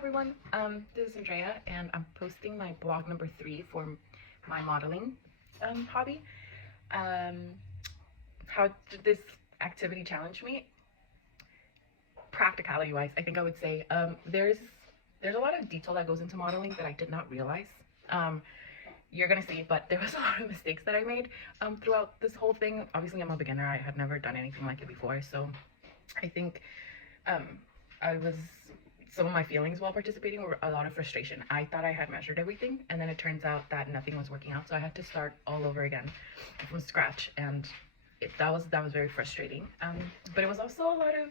everyone, this is Andrea and I'm posting my blog number 3 for my modeling hobby. How did this activity challenge me? Practicality wise, I think I would say there's a lot of detail that goes into modeling that I did not realize. You're gonna see, but there was a lot of mistakes that I made throughout this whole thing. Obviously I'm a beginner, I had never done anything like it before, so I think some of my feelings while participating were a lot of frustration. I thought I had measured everything, and then it turns out that nothing was working out, so I had to start all over again from scratch, and that was very frustrating. But it was also a lot of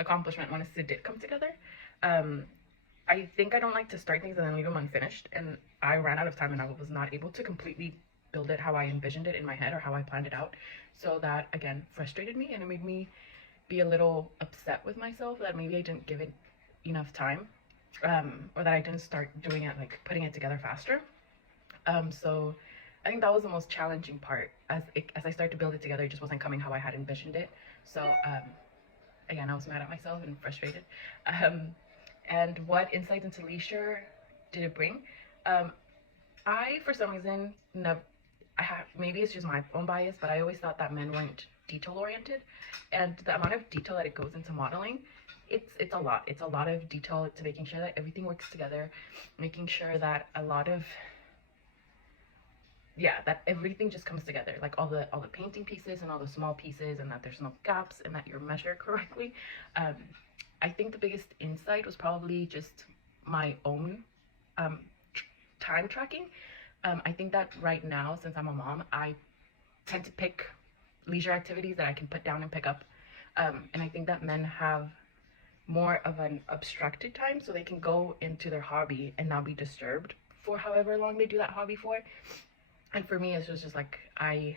accomplishment when it did come together. I think I don't like to start things and then leave them unfinished, and I ran out of time and I was not able to completely build it how I envisioned it in my head or how I planned it out. So that again frustrated me, and it made me be a little upset with myself that maybe I didn't give it enough time, or that I didn't start doing it, like putting it together faster. So I think that was the most challenging part. As I started to build it together, it just wasn't coming how I had envisioned it. So again, I was mad at myself and frustrated. And what insights into leisure did it bring? I, for some reason, maybe it's just my own bias, but I always thought that men weren't detail oriented, and the amount of detail that it goes into modeling, it's a lot. It's a lot of detail to making sure that everything works together, making sure that that everything just comes together, like all the painting pieces and all the small pieces, and that there's no gaps and that you're measured correctly. I think the biggest insight was probably just my own time tracking. I think that right now, since I'm a mom, I tend to pick leisure activities that I can put down and pick up. And I think that men have more of an obstructed time, so they can go into their hobby and not be disturbed for however long they do that hobby for. And for me, it was just like I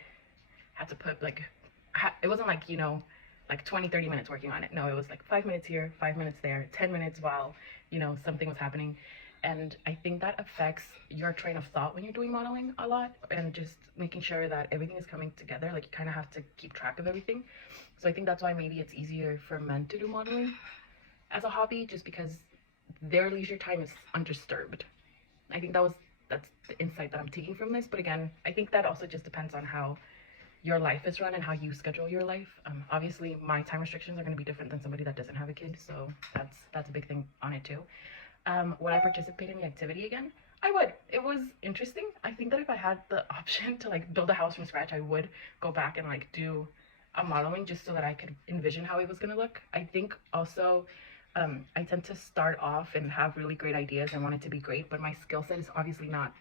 had to put it wasn't like, like 20-30 minutes working on it. No, it was like 5 minutes here, 5 minutes there, 10 minutes while something was happening. And I think that affects your train of thought when you're doing modeling a lot, and just making sure that everything is coming together. Like, you kind of have to keep track of everything. So I think that's why maybe it's easier for men to do modeling as a hobby, just because their leisure time is undisturbed. I think that's the insight that I'm taking from this. But again, I think that also just depends on how your life is run and how you schedule your life. Obviously my time restrictions are going to be different than somebody that doesn't have a kid, so that's a big thing on it too. Would I participate in the activity again? I would. It was interesting. I think that if I had the option to build a house from scratch, I would go back and do a modeling just so that I could envision how it was going to look. I think also I tend to start off and have really great ideas and want it to be great, but my skill set is obviously not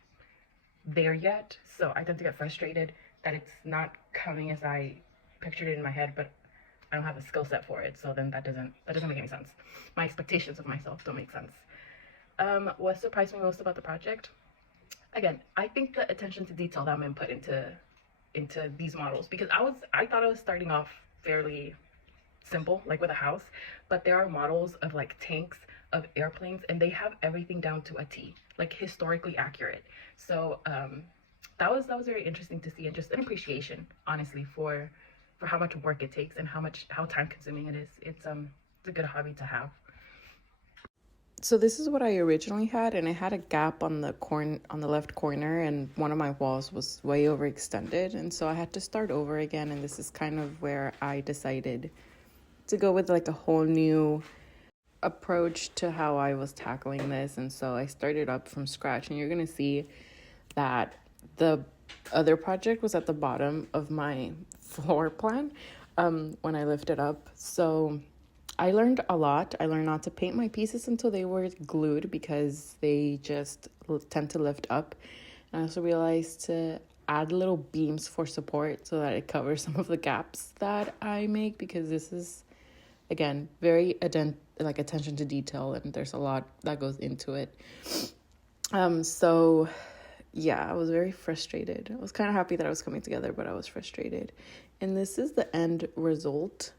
there yet. So I tend to get frustrated that it's not coming as I pictured it in my head, but I don't have a skill set for it. So then that doesn't make any sense. My expectations of myself don't make sense. What surprised me most about the project? Again, I think the attention to detail that men put into these models, because I thought I was starting off fairly simple, like with a house, but there are models of tanks, of airplanes, and they have everything down to a T, like historically accurate. So that was very interesting to see, and just an appreciation, honestly, for how much work it takes and how time consuming it is. It's a good hobby to have. So this is what I originally had, and it had a gap on the left corner, and one of my walls was way overextended, and so I had to start over again. And this is kind of where I decided to go with a whole new approach to how I was tackling this. And so I started up from scratch, and you're gonna see that the other project was at the bottom of my floor plan when I lifted up. So I learned a lot. I learned not to paint my pieces until they were glued, because they just tend to lift up. And I also realized to add little beams for support so that it covers some of the gaps that I make, because this is, again, very attention to detail, and there's a lot that goes into it. So yeah, I was very frustrated. I was kind of happy that I was coming together, but I was frustrated. And this is the end result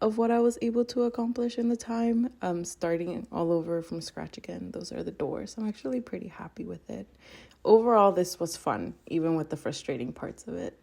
of what I was able to accomplish in the time. Starting all over from scratch again. Those are the doors. I'm actually pretty happy with it. Overall, this was fun, even with the frustrating parts of it.